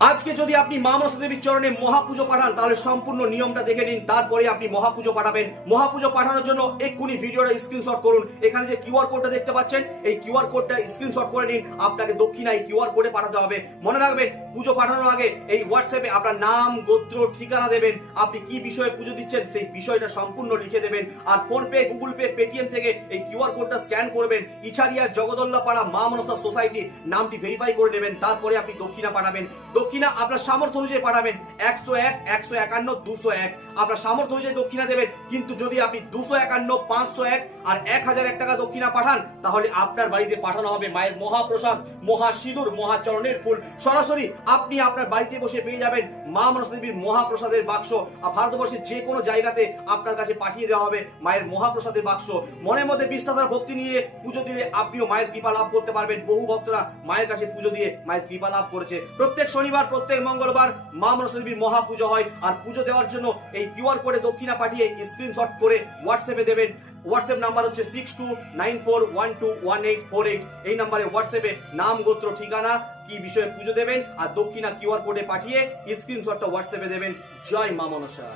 আজকে যদি আপনি মা মনসা দেবীর চরণে মহাপুজো পাঠান তাহলে সম্পূর্ণ নিয়মটা দেখে নিন, তারপরে আপনি মহাপুজো পাঠাবেন। মহাপুজো পাঠানোর জন্য এক্ষুনি ভিডিওটা স্ক্রিনশট করুন। এখানে যে কিউআর কোডটা দেখতে পাচ্ছেন এই কিউআর কোডটা স্ক্রিনশট করে নিন। আপনাকে দক্ষিণা এই কিউআর কোডে পাঠাতে হবে। মনে রাখবেন পুজো পাঠানোর আগে এই হোয়াটসঅ্যাপে আপনার নাম, গোত্র, ঠিকানা দেবেন। আপনি কি বিষয়ে পুজো দিচ্ছেন সেই বিষয়টা সম্পূর্ণ লিখে দেবেন। আর PhonePe, Google Pay, Paytm থেকে এই কিউআর কোডটা স্ক্যান করবেন। ইছারিয়া জগদল্লা পাড়া মা মনসা সোসাইটি নামটি ভেরিফাই করে নেবেন। তারপরে আপনি দক্ষিণা পাঠাবেন। দক্ষিণা আপনার সামর্থ্য অনুযায়ী পাঠাবেন। 101, 151, 201 আপনার সামর্থ্য অনুযায়ী দক্ষিণা দেবেন। কিন্তু যদি আপনি 251, 501 আর 1001 টাকা দক্ষিণা পাঠান তাহলে আপনার বাড়িতে পাঠানো হবে মায়ের মহাপ্রসাদ, মহাসিঁদুর, মহাচরণের ফুল। সরাসরি আপনি আপনার বাড়িতে বসে পেয়ে যাবেন মা মনসা দেবীর মহাপ্রসাদের বাক্স। ভারতবর্ষের যে কোনো জায়গাতে আপনার কাছে পাঠিয়ে দেওয়া হবে মায়ের মহাপ্রসাদের বাক্স। মনের মধ্যে বিশ্বাস আর ভক্তি নিয়ে পুজো দিলে আপনিও মায়ের কৃপা লাভ করতে পারবেন। বহু ভক্তরা মায়ের কাছে পুজো দিয়ে মায়ের কৃপা লাভ করেছে। প্রত্যেক শনিবার, প্রত্যেক মঙ্গলবার মা মনসা দেবীর মহাপুজো হয়। আর পুজো দেওয়ার জন্য এই কিউআর কোডে দক্ষিণা পাঠিয়ে স্ক্রিনশট করে হোয়াটসঅ্যাপে দেবেন। হোয়াটসঅ্যাপ নাম্বার হচ্ছে 6294121848। এই নাম্বারে হোয়াটসঅ্যাপে নাম, গোত্র, ঠিকানা, কি বিষয়ে পুজো দেবেন আর দক্ষিণা কিউআর কোডে পাঠিয়ে স্ক্রিনশটটা হোয়াটসঅ্যাপে দেবেন। জয় মা মনসা।